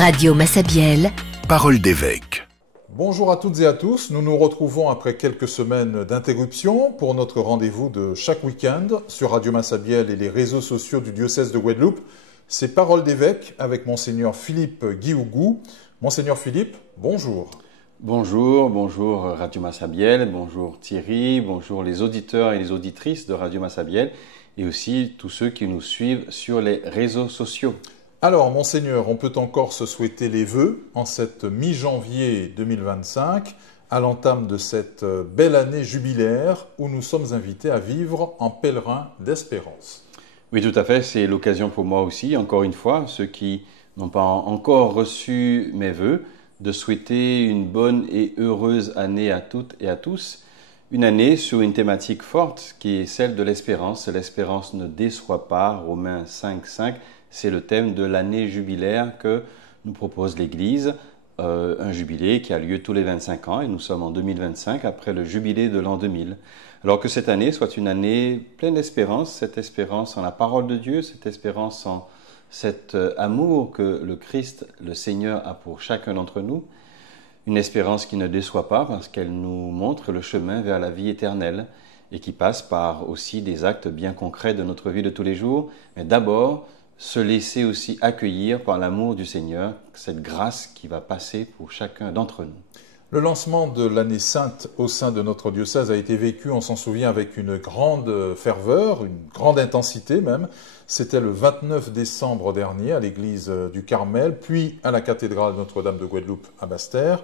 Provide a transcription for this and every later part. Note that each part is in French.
Radio Massabielle, Parole d'évêque. Bonjour à toutes et à tous, nous nous retrouvons après quelques semaines d'interruption pour notre rendez-vous de chaque week-end sur Radio Massabielle et les réseaux sociaux du diocèse de Guadeloupe. C'est Parole d'évêque avec Monseigneur Philippe Guiougou. Monseigneur Philippe, bonjour. Bonjour Radio Massabielle, bonjour Thierry, bonjour les auditeurs et les auditrices de Radio Massabielle et aussi tous ceux qui nous suivent sur les réseaux sociaux. Alors, Monseigneur, on peut encore se souhaiter les vœux en cette mi-janvier 2025, à l'entame de cette belle année jubilaire où nous sommes invités à vivre en pèlerin d'espérance. Oui, tout à fait, c'est l'occasion pour moi aussi, encore une fois, ceux qui n'ont pas encore reçu mes vœux, de souhaiter une bonne et heureuse année à toutes et à tous. Une année sur une thématique forte qui est celle de l'espérance. L'espérance ne déçoit pas, Romains 5,5. C'est le thème de l'année jubilaire que nous propose l'Église, un jubilé qui a lieu tous les 25 ans et nous sommes en 2025 après le jubilé de l'an 2000. Alors que cette année soit une année pleine d'espérance, cette espérance en la parole de Dieu, cette espérance en cet amour que le Christ, le Seigneur, a pour chacun d'entre nous, une espérance qui ne déçoit pas parce qu'elle nous montre le chemin vers la vie éternelle et qui passe par aussi des actes bien concrets de notre vie de tous les jours, mais d'abord se laisser aussi accueillir par l'amour du Seigneur, cette grâce qui va passer pour chacun d'entre nous. Le lancement de l'année sainte au sein de notre diocèse a été vécu, on s'en souvient, avec une grande ferveur, une grande intensité même. C'était le 29 décembre dernier à l'église du Carmel, puis à la cathédrale Notre-Dame de Guadeloupe à Basse-Terre.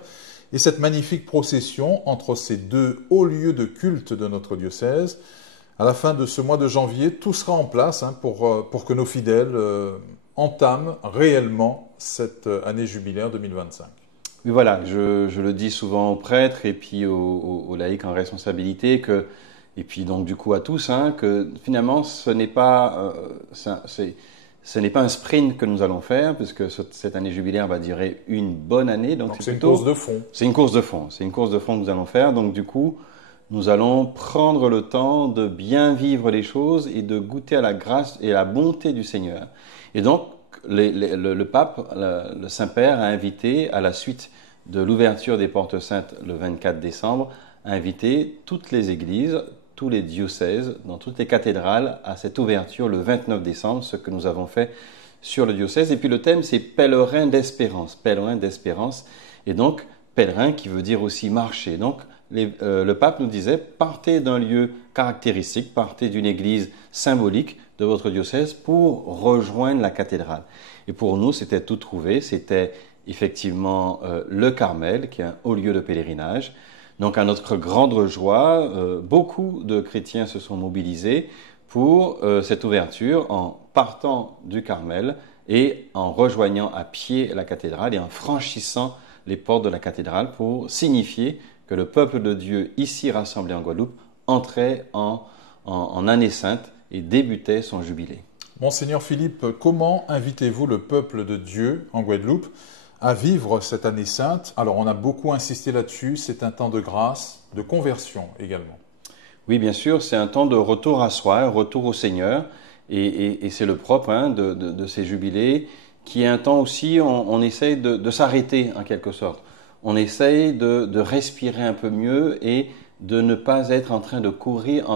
Et cette magnifique procession entre ces deux hauts lieux de culte de notre diocèse, à la fin de ce mois de janvier, tout sera en place pour que nos fidèles entament réellement cette année jubilaire 2025. Oui, voilà, je le dis souvent aux prêtres et puis aux laïcs en responsabilité, et puis donc du coup à tous, que finalement ce n'est pas un sprint que nous allons faire, puisque cette année jubilaire va durer une bonne année. Donc c'est plutôt une course de fond. C'est une course de fond. C'est une course de fond que nous allons faire. Donc du coup, nous allons prendre le temps de bien vivre les choses et de goûter à la grâce et à la bonté du Seigneur. Et donc, le pape, le Saint-Père, a invité, à la suite de l'ouverture des Portes Saintes le 24 décembre, a invité toutes les églises, tous les diocèses, dans toutes les cathédrales, à cette ouverture le 29 décembre, ce que nous avons fait sur le diocèse. Et puis le thème, c'est pèlerin d'espérance. Pèlerin d'espérance. Et donc, pèlerin qui veut dire aussi marcher. Donc, le pape nous disait, partez d'un lieu caractéristique, partez d'une église symbolique de votre diocèse pour rejoindre la cathédrale. Et pour nous, c'était tout trouvé, c'était effectivement le Carmel, qui est un haut lieu de pèlerinage. Donc à notre grande joie, beaucoup de chrétiens se sont mobilisés pour cette ouverture en partant du Carmel et en rejoignant à pied la cathédrale et en franchissant les portes de la cathédrale pour signifier que le peuple de Dieu, ici rassemblé en Guadeloupe, entrait en année sainte et débutait son jubilé. Monseigneur Philippe, comment invitez-vous le peuple de Dieu en Guadeloupe à vivre cette année sainte? Alors on a beaucoup insisté là-dessus, c'est un temps de grâce, de conversion également. Oui, bien sûr, c'est un temps de retour à soi, un retour au Seigneur, et c'est le propre de ces jubilés, qui est un temps aussi, on essaye de s'arrêter en quelque sorte. On essaye de respirer un peu mieux et de ne pas être en train de courir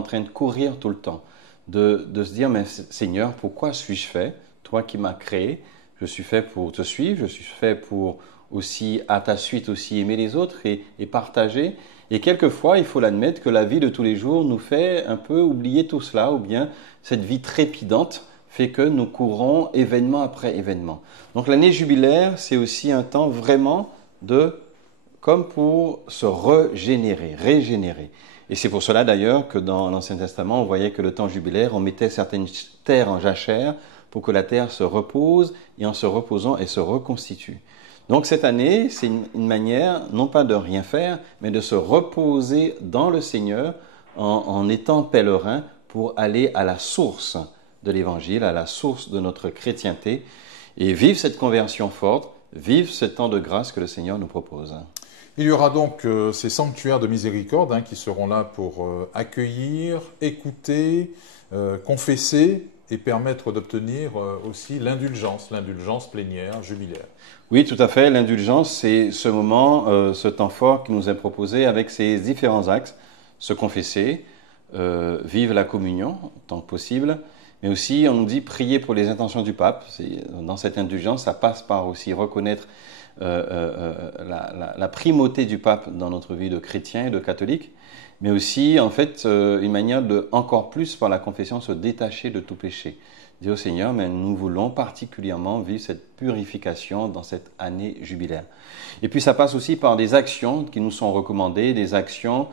tout le temps. De se dire, mais Seigneur, pourquoi suis-je fait? Toi qui m'as créé, je suis fait pour te suivre, je suis fait pour aussi, à ta suite aussi, aimer les autres et partager. Et quelquefois, il faut l'admettre que la vie de tous les jours nous fait un peu oublier tout cela, ou bien cette vie trépidante fait que nous courons événement après événement. Donc l'année jubilaire, c'est aussi un temps vraiment comme pour se régénérer. Et c'est pour cela d'ailleurs que dans l'Ancien Testament, on voyait que le temps jubilaire, on mettait certaines terres en jachère pour que la terre se repose et en se reposant, elle se reconstitue. Donc cette année, c'est une manière, non pas de rien faire, mais de se reposer dans le Seigneur en étant pèlerin pour aller à la source de l'Évangile, à la source de notre chrétienté et vivre cette conversion forte, vivre ce temps de grâce que le Seigneur nous propose. Il y aura donc ces sanctuaires de miséricorde qui seront là pour accueillir, écouter, confesser et permettre d'obtenir aussi l'indulgence plénière, jubilaire. Oui, tout à fait. L'indulgence, c'est ce moment, ce temps fort qui nous est proposé avec ses différents axes. Se confesser, vivre la communion, tant que possible, mais aussi, on nous dit, prier pour les intentions du pape. Dans cette indulgence, ça passe par aussi reconnaître la primauté du pape dans notre vie de chrétien et de catholique, mais aussi, en fait, une manière de, encore plus par la confession, se détacher de tout péché. Dire au Seigneur, mais nous voulons particulièrement vivre cette purification dans cette année jubilaire. Et puis, ça passe aussi par des actions qui nous sont recommandées, des actions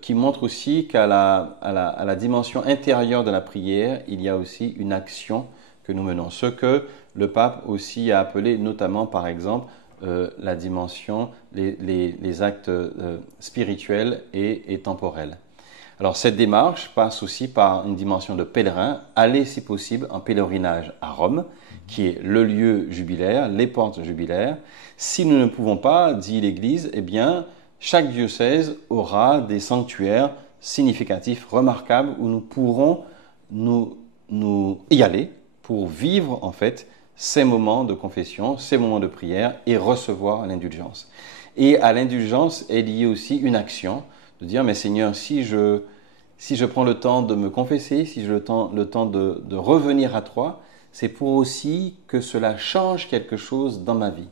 qui montrent aussi qu'à la dimension intérieure de la prière, il y a aussi une action que nous menons. Ce que le pape aussi a appelé, notamment, par exemple, la dimension, les actes spirituels et temporels. Alors cette démarche passe aussi par une dimension de pèlerin, aller si possible en pèlerinage à Rome, qui est le lieu jubilaire, les portes jubilaires. Si nous ne pouvons pas, dit l'Église, eh bien, chaque diocèse aura des sanctuaires significatifs, remarquables, où nous pourrons nous y aller pour vivre en fait ces moments de confession, ces moments de prière et recevoir l'indulgence. Et à l'indulgence est liée aussi une action de dire, mais Seigneur, si je prends le temps de me confesser, si j'ai le temps de revenir à toi, c'est pour aussi que cela change quelque chose dans ma vie.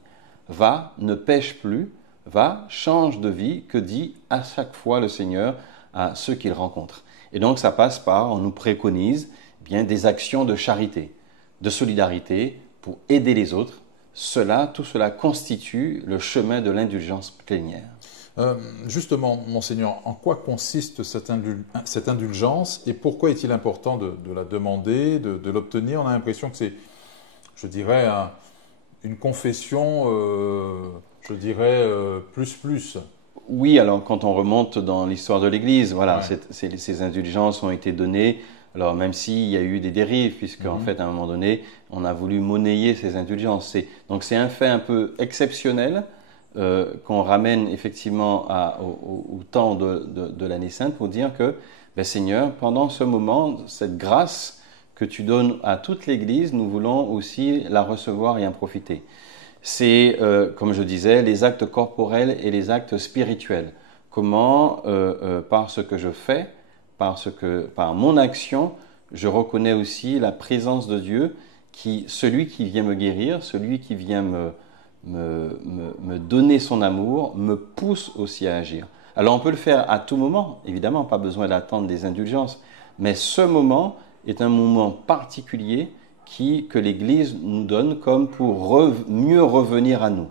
Va, ne pêche plus, va, change de vie, que dit à chaque fois le Seigneur à ceux qu'il rencontre. Et donc ça passe par, on nous préconise bien des actions de charité, de solidarité pour aider les autres. Tout cela constitue le chemin de l'indulgence plénière. Justement, Monseigneur, en quoi consiste cette indulgence et pourquoi est-il important de la demander, de l'obtenir? On a l'impression que c'est, je dirais, une confession, je dirais, plus. Oui, alors quand on remonte dans l'histoire de l'Église, voilà, ces indulgences ont été données. Alors même s'il y a eu des dérives, puisqu'en fait, à un moment donné, on a voulu monnayer ces indulgences. Donc c'est un fait un peu exceptionnel qu'on ramène effectivement au temps de l'année sainte pour dire que, ben, Seigneur, pendant ce moment, cette grâce que tu donnes à toute l'Église, nous voulons aussi la recevoir et en profiter. C'est, comme je disais, les actes corporels et les actes spirituels. Comment, par ce que je fais, par mon action, je reconnais aussi la présence de Dieu, celui qui vient me guérir, celui qui vient me donner son amour, me pousse aussi à agir. Alors on peut le faire à tout moment, évidemment, pas besoin d'attendre des indulgences, mais ce moment est un moment particulier que l'Église nous donne comme pour mieux revenir à nous.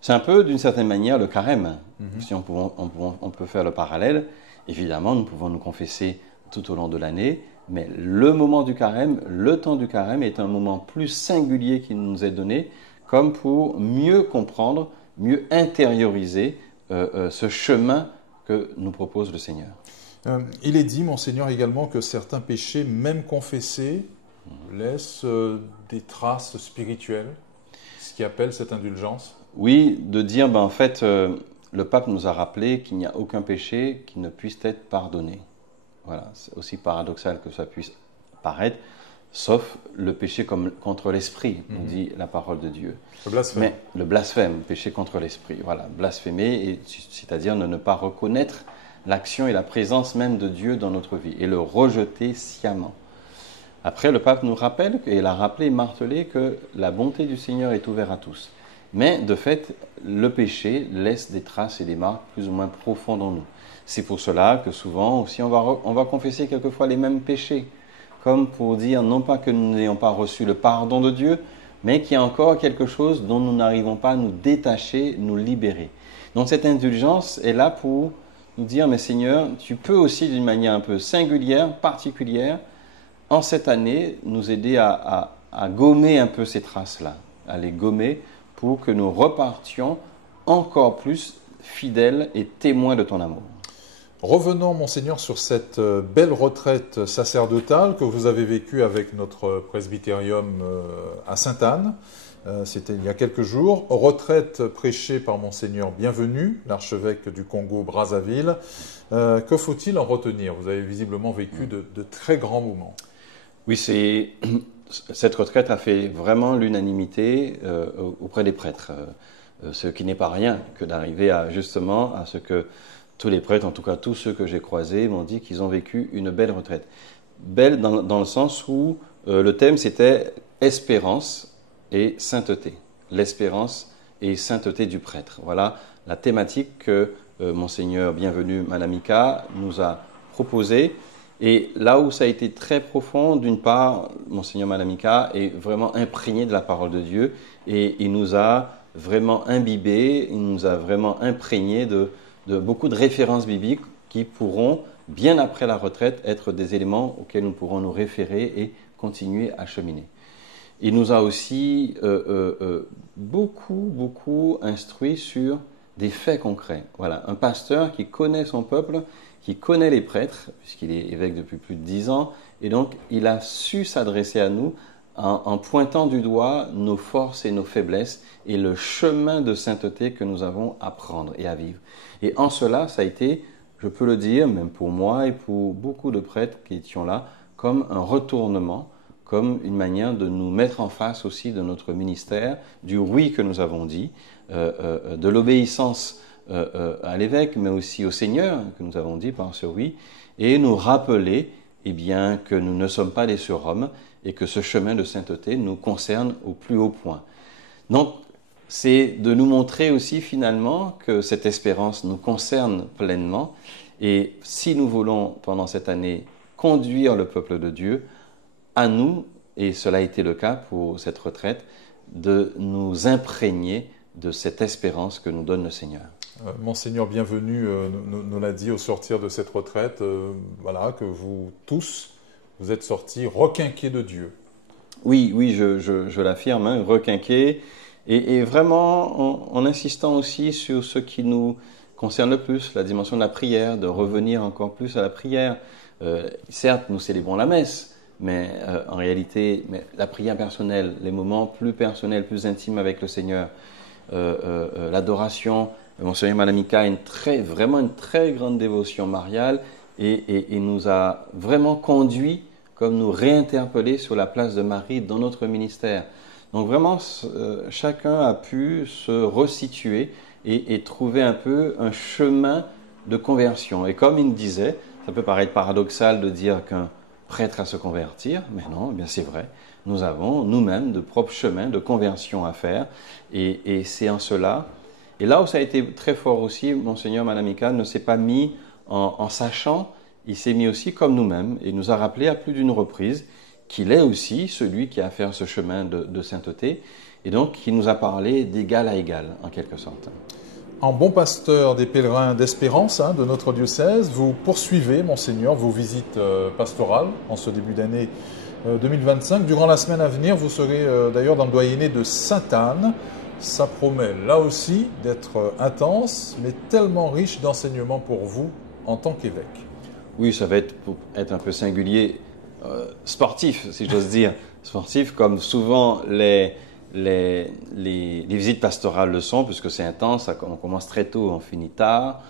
C'est un peu, d'une certaine manière, le carême. Si on peut faire le parallèle. Évidemment, nous pouvons nous confesser tout au long de l'année, mais le moment du carême, le temps du carême est un moment plus singulier qui nous est donné, comme pour mieux comprendre, mieux intérioriser ce chemin que nous propose le Seigneur. Il est dit, Monseigneur, également que certains péchés, même confessés, laissent des traces spirituelles, ce qui appelle cette indulgence. Oui, de dire, en fait, le pape nous a rappelé qu'il n'y a aucun péché qui ne puisse être pardonné. Voilà, c'est aussi paradoxal que ça puisse paraître, sauf le péché contre l'esprit, nous dit la parole de Dieu. Le blasphème. Mais le blasphème, péché contre l'esprit, voilà, blasphémer, c'est-à-dire ne pas reconnaître l'action et la présence même de Dieu dans notre vie et le rejeter sciemment. Après, le pape nous rappelle, et il a rappelé et martelé, que la bonté du Seigneur est ouverte à tous. Mais de fait, le péché laisse des traces et des marques plus ou moins profondes en nous. C'est pour cela que souvent aussi on va confesser quelquefois les mêmes péchés, comme pour dire non pas que nous n'ayons pas reçu le pardon de Dieu, mais qu'il y a encore quelque chose dont nous n'arrivons pas à nous détacher, nous libérer. Donc cette indulgence est là pour nous dire, mais Seigneur, tu peux aussi d'une manière un peu singulière, particulière, en cette année, nous aider à gommer un peu ces traces-là, à les gommer pour que nous repartions encore plus fidèles et témoins de ton amour. Revenons, Monseigneur, sur cette belle retraite sacerdotale que vous avez vécue avec notre presbytérium à Sainte-Anne. C'était il y a quelques jours. Retraite prêchée par Monseigneur Bienvenu, l'archevêque du Congo-Brazzaville. Que faut-il en retenir? Vous avez visiblement vécu de très grands moments. Oui, cette retraite a fait vraiment l'unanimité auprès des prêtres, ce qui n'est pas rien que d'arriver justement à ce que tous les prêtres, en tout cas tous ceux que j'ai croisés, m'ont dit qu'ils ont vécu une belle retraite. Belle dans le sens où le thème c'était espérance et sainteté. L'espérance et sainteté du prêtre. Voilà la thématique que Monseigneur Bienvenu Manamika nous a proposée. Et là où ça a été très profond, d'une part, Monseigneur Manamika est vraiment imprégné de la parole de Dieu et il nous a vraiment imbibé, il nous a vraiment imprégné de beaucoup de références bibliques qui pourront, bien après la retraite, être des éléments auxquels nous pourrons nous référer et continuer à cheminer. Il nous a aussi beaucoup instruit sur des faits concrets. Voilà, un pasteur qui connaît son peuple, qui connaît les prêtres, puisqu'il est évêque depuis plus de 10 ans, et donc il a su s'adresser à nous en pointant du doigt nos forces et nos faiblesses et le chemin de sainteté que nous avons à prendre et à vivre. Et en cela, ça a été, je peux le dire, même pour moi et pour beaucoup de prêtres qui étions là, comme un retournement, comme une manière de nous mettre en face aussi de notre ministère, du oui que nous avons dit, de l'obéissance à l'évêque, mais aussi au Seigneur que nous avons dit par ce oui, et nous rappeler bien, que nous ne sommes pas des surhommes et que ce chemin de sainteté nous concerne au plus haut point. Donc, c'est de nous montrer aussi finalement que cette espérance nous concerne pleinement, et si nous voulons pendant cette année conduire le peuple de Dieu, à nous, et cela a été le cas pour cette retraite, de nous imprégner de cette espérance que nous donne le Seigneur. Monseigneur Bienvenu nous l'a dit au sortir de cette retraite, voilà, que vous tous, vous êtes sortis requinqués de Dieu. Oui, je l'affirme, hein, requinqués, et vraiment en insistant aussi sur ce qui nous concerne le plus, la dimension de la prière, de revenir encore plus à la prière. Certes, nous célébrons la messe, mais en réalité, la prière personnelle, les moments plus personnels, plus intimes avec le Seigneur, l'adoration. Monseigneur Manamika a vraiment une très grande dévotion mariale et nous a vraiment conduit, comme nous réinterpeller sur la place de Marie dans notre ministère. Donc vraiment, chacun a pu se resituer et trouver un peu un chemin de conversion. Et comme il me disait, ça peut paraître paradoxal de dire qu'un prêtre à se convertir, mais non, eh bien c'est vrai. Nous avons nous-mêmes de propres chemins de conversion à faire, et c'est en cela. Et là où ça a été très fort aussi, Monseigneur Manamika ne s'est pas mis en sachant, il s'est mis aussi comme nous-mêmes, et nous a rappelé à plus d'une reprise qu'il est aussi celui qui a à faire ce chemin de sainteté, et donc qui nous a parlé d'égal à égal, en quelque sorte. En bon pasteur des pèlerins d'espérance de notre diocèse, vous poursuivez, Monseigneur, vos visites pastorales en ce début d'année 2025. Durant la semaine à venir, vous serez d'ailleurs dans le doyenné de Sainte-Anne. Ça promet là aussi d'être intense, mais tellement riche d'enseignements pour vous en tant qu'évêque. Oui, ça va être, pour être un peu singulier, sportif, si j'ose dire. Sportif, comme souvent les visites pastorales le sont, puisque c'est intense, on commence très tôt, on finit tard.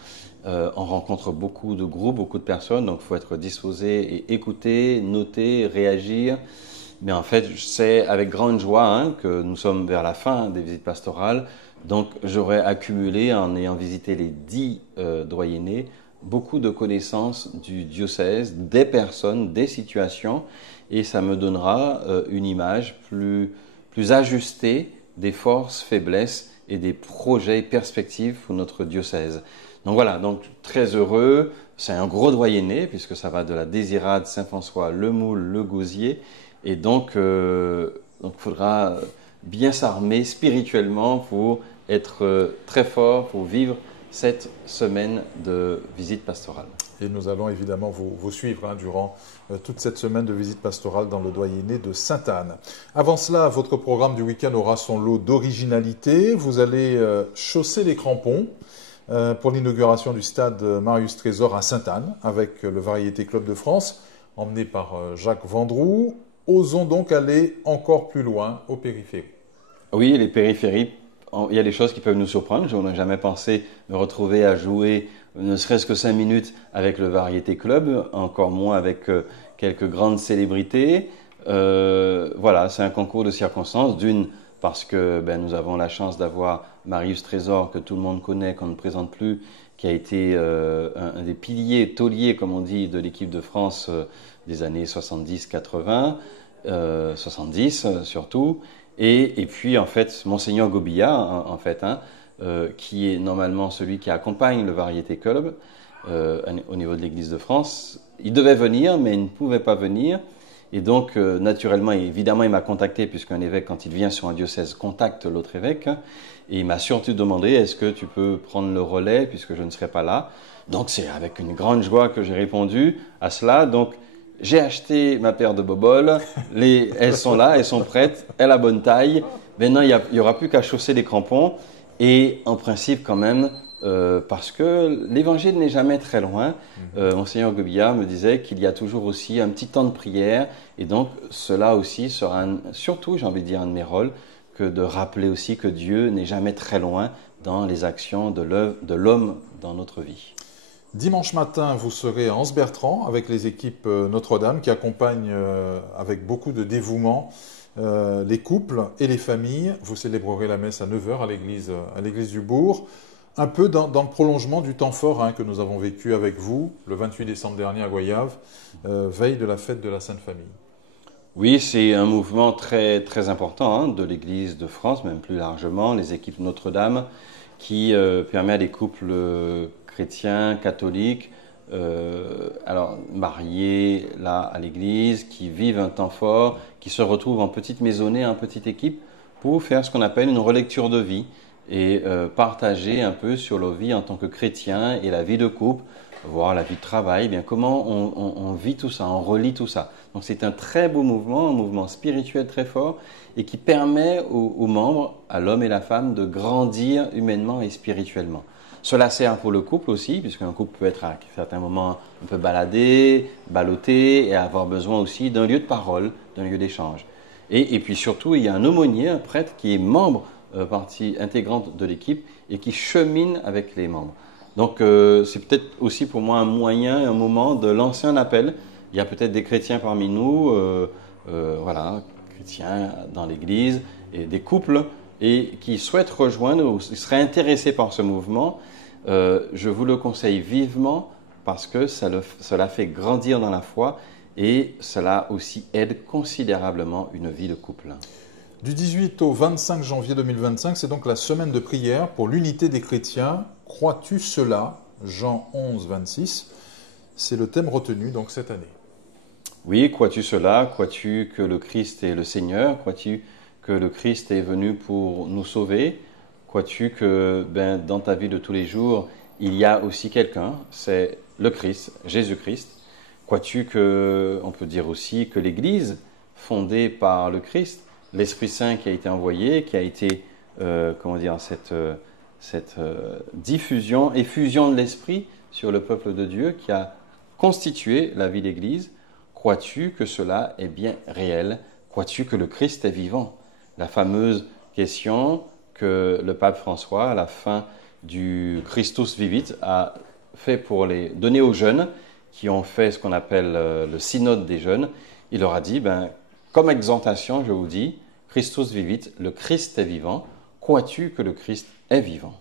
On rencontre beaucoup de groupes, beaucoup de personnes, donc il faut être disposé et écouter, noter, réagir. Mais en fait, c'est avec grande joie que nous sommes vers la fin des visites pastorales. Donc, j'aurais accumulé, en ayant visité les 10 doyennés, beaucoup de connaissances du diocèse, des personnes, des situations, et ça me donnera une image plus ajustée des forces, faiblesses et des projets et perspectives pour notre diocèse. Donc voilà, donc très heureux. C'est un gros doyenné, puisque ça va de la Désirade, Saint-François, le Moule, le Gosier. Et donc, il faudra bien s'armer spirituellement pour être très fort, pour vivre cette semaine de visite pastorale. Et nous allons évidemment vous suivre durant toute cette semaine de visite pastorale dans le doyenné de Sainte-Anne. Avant cela, votre programme du week-end aura son lot d'originalité. Vous allez chausser les crampons pour l'inauguration du stade Marius Trésor à Sainte-Anne avec le Variété Club de France, emmené par Jacques Vendroux. Osons donc aller encore plus loin aux périphéries. Oui, les périphéries, il y a des choses qui peuvent nous surprendre. Je n'aurais jamais pensé me retrouver à jouer ne serait-ce que 5 minutes avec le Variété Club, encore moins avec quelques grandes célébrités. Voilà, c'est un concours de circonstances. D'une, parce que nous avons la chance d'avoir Marius Trésor, que tout le monde connaît, qu'on ne présente plus, qui a été un des piliers, tauliers, comme on dit, de l'équipe de France des années 70-80, 70 surtout. Et puis, en fait, Monseigneur Gobilla, en fait, qui est normalement celui qui accompagne le Variété Club au niveau de l'Église de France. Il devait venir, mais il ne pouvait pas venir. Et donc, naturellement, évidemment, il m'a contacté, puisqu'un évêque, quand il vient sur un diocèse, contacte l'autre évêque. Et il m'a surtout demandé, est-ce que tu peux prendre le relais, puisque je ne serai pas là. Donc, c'est avec une grande joie que j'ai répondu à cela. Donc, j'ai acheté ma paire de boboles. Elles sont là, elles sont prêtes, elles ont la bonne taille. Maintenant, il n'y aura plus qu'à chausser les crampons. Et en principe, quand même, parce que l'évangile n'est jamais très loin. Monseigneur Gobilla me disait qu'il y a toujours aussi un petit temps de prière, et donc cela aussi sera surtout, j'ai envie de dire, un de mes rôles, que de rappeler aussi que Dieu n'est jamais très loin dans les actions de l'homme dans notre vie. Dimanche matin, vous serez à Anse-Bertrand avec les équipes Notre-Dame qui accompagnent avec beaucoup de dévouement les couples et les familles. Vous célébrerez la messe à 9 h à l'église du Bourg. Un peu dans le prolongement du temps fort que nous avons vécu avec vous, le 28 décembre dernier à Goyave, veille de la fête de la Sainte Famille. Oui, c'est un mouvement très, très important de l'Église de France, même plus largement, les équipes Notre-Dame, qui permet à des couples chrétiens, catholiques, alors mariés là à l'Église, qui vivent un temps fort, qui se retrouvent en petite maisonnée, en petite équipe, pour faire ce qu'on appelle une relecture de vie, et partager un peu sur leur vie en tant que chrétien et la vie de couple, voir la vie de travail, bien comment on vit tout ça, on relie tout ça. Donc c'est un très beau mouvement, un mouvement spirituel très fort et qui permet aux membres, à l'homme et la femme, de grandir humainement et spirituellement. Cela sert pour le couple aussi, puisqu'un couple peut être à certains moments, on peut balader, balloter et avoir besoin aussi d'un lieu de parole, d'un lieu d'échange. Et puis surtout, il y a un aumônier, un prêtre qui est membre partie intégrante de l'équipe et qui chemine avec les membres. Donc c'est peut-être aussi pour moi un moyen, un moment de lancer un appel. Il y a peut-être des chrétiens parmi nous, voilà, chrétiens dans l'Église, et des couples et qui souhaitent rejoindre ou seraient intéressés par ce mouvement. Je vous le conseille vivement parce que cela fait grandir dans la foi et cela aussi aide considérablement une vie de couple. Du 18 au 25 janvier 2025, c'est donc la semaine de prière pour l'unité des chrétiens. Crois-tu cela? Jean 11, 26. C'est le thème retenu donc cette année. Oui, crois-tu cela? Crois-tu que le Christ est le Seigneur? Crois-tu que le Christ est venu pour nous sauver? Crois-tu que dans ta vie de tous les jours, il y a aussi quelqu'un, c'est le Christ, Jésus-Christ? Crois-tu que, on peut dire aussi que l'Église, fondée par le Christ, l'Esprit Saint qui a été envoyé, qui a été, cette diffusion, effusion de l'Esprit sur le peuple de Dieu, qui a constitué la vie d'Église, crois-tu que cela est bien réel? Crois-tu que le Christ est vivant? La fameuse question que le pape François, à la fin du Christus Vivit, a fait pour les donner aux jeunes qui ont fait ce qu'on appelle le synode des jeunes. Il leur a dit, comme exhortation, je vous dis, Christus Vivit, le Christ est vivant. Crois-tu que le Christ est vivant?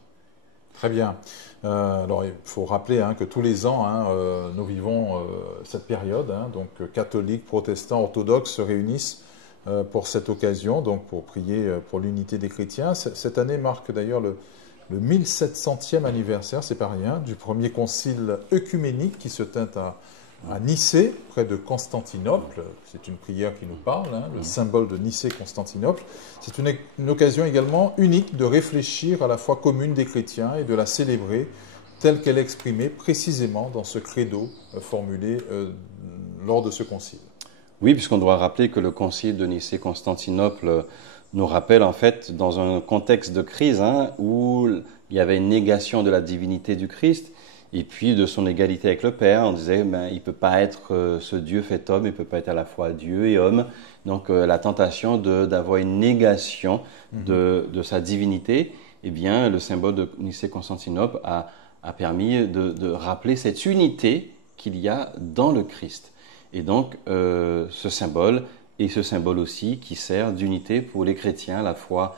Très bien. Alors, il faut rappeler que tous les ans, nous vivons cette période. Donc, catholiques, protestants, orthodoxes se réunissent pour cette occasion, donc pour prier pour l'unité des chrétiens. Cette année marque d'ailleurs le 1700e anniversaire, c'est pas rien, du premier concile œcuménique qui se tint à Nicée, près de Constantinople. C'est une prière qui nous parle, le symbole de Nicée-Constantinople. C'est une occasion également unique de réfléchir à la foi commune des chrétiens et de la célébrer telle qu'elle est exprimée précisément dans ce credo formulé lors de ce concile. Oui, puisqu'on doit rappeler que le concile de Nicée-Constantinople nous rappelle en fait dans un contexte de crise où il y avait une négation de la divinité du Christ et puis de son égalité avec le Père. On disait il ne peut pas être ce Dieu fait homme, il ne peut pas être à la fois Dieu et homme. Donc la tentation d'avoir une négation de sa divinité, eh bien le symbole de Nicée-Constantinople a permis de rappeler cette unité qu'il y a dans le Christ. Et donc ce symbole et ce symbole aussi qui sert d'unité pour les chrétiens, à la fois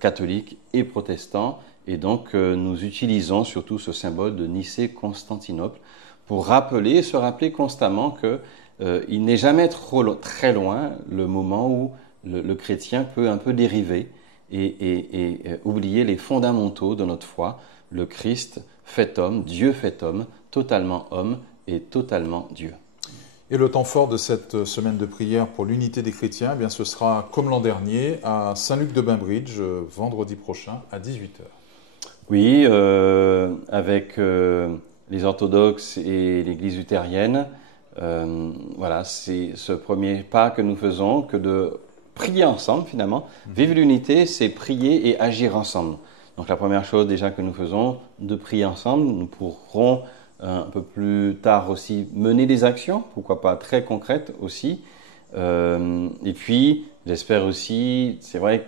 catholiques et protestants. Et donc nous utilisons surtout ce symbole de Nicée-Constantinople pour se rappeler constamment qu'il n'est jamais très loin le moment où le chrétien peut un peu dériver et oublier les fondamentaux de notre foi, le Christ fait homme, Dieu fait homme et totalement Dieu. Et le temps fort de cette semaine de prière pour l'unité des chrétiens, eh bien, ce sera comme l'an dernier à Saint-Luc-de-Bainbridge, vendredi prochain à 18h. Oui, avec les orthodoxes et l'Église luthérienne, voilà, c'est ce premier pas que nous faisons, que de prier ensemble finalement. Vivre l'unité, c'est prier et agir ensemble. Donc la première chose déjà que nous faisons, de prier ensemble. Nous pourrons un peu plus tard aussi mener des actions, pourquoi pas très concrètes aussi. Et puis, j'espère aussi,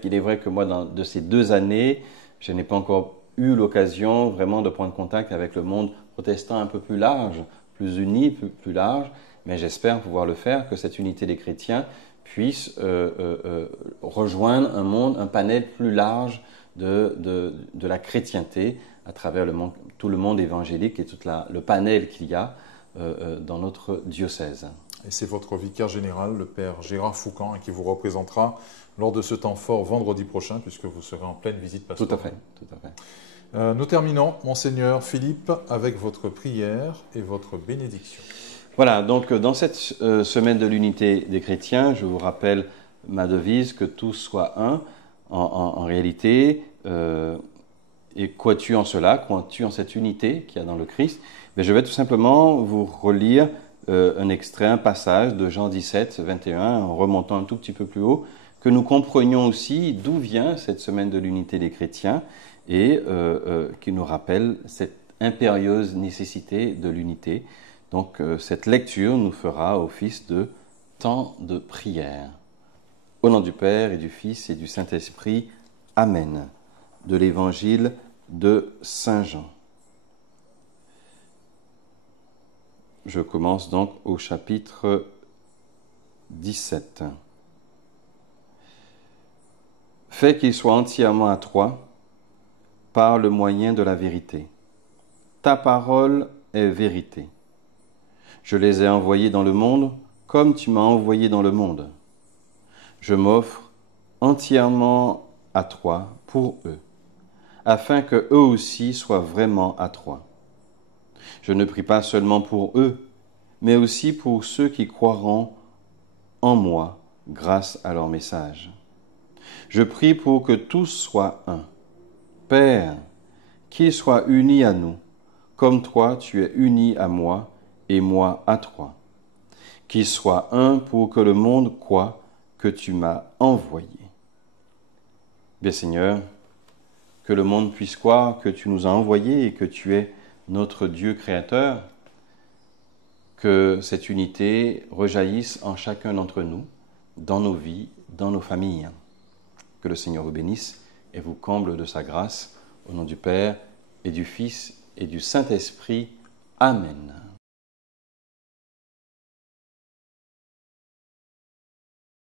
il est vrai que moi, de ces 2 années, je n'ai pas encore eu l'occasion vraiment de prendre contact avec le monde protestant un peu plus large, plus uni, plus large, mais j'espère pouvoir le faire, que cette unité des chrétiens puisse rejoindre un panel plus large de la chrétienté à travers tout le monde évangélique et tout le panel qu'il y a dans notre diocèse. Et c'est votre vicaire général, le père Gérard Foucan, qui vous représentera lors de ce temps fort vendredi prochain, puisque vous serez en pleine visite pastorale. Tout à fait. Nous terminons, Monseigneur Philippe, avec votre prière et votre bénédiction. Voilà, donc dans cette semaine de l'unité des chrétiens, je vous rappelle ma devise, que tous soient un. En réalité, et crois-tu en cela, crois-tu en cette unité qu'il y a dans le Christ? Mais je vais tout simplement vous relire un extrait, un passage de Jean 17, 21, en remontant un tout petit peu plus haut, que nous comprenions aussi d'où vient cette semaine de l'unité des chrétiens et qui nous rappelle cette impérieuse nécessité de l'unité. Donc cette lecture nous fera office de temps de prière. Au nom du Père et du Fils et du Saint-Esprit, Amen. De l'Évangile de Saint Jean. Je commence donc au chapitre 17. Fais qu'il soit entièrement à toi par le moyen de la vérité. Ta parole est vérité. Je les ai envoyés dans le monde comme tu m'as envoyé dans le monde. Je m'offre entièrement à toi pour eux, afin que eux aussi soient vraiment à toi. Je ne prie pas seulement pour eux, mais aussi pour ceux qui croiront en moi grâce à leur message. Je prie pour que tous soient un. Père, qu'ils soient unis à nous, comme toi tu es uni à moi et moi à toi. Qu'ils soient un pour que le monde croie que tu m'as envoyé. Bien Seigneur, que le monde puisse croire que tu nous as envoyés et que tu es notre Dieu créateur, que cette unité rejaillisse en chacun d'entre nous, dans nos vies, dans nos familles. Que le Seigneur vous bénisse et vous comble de sa grâce, au nom du Père et du Fils et du Saint-Esprit. Amen.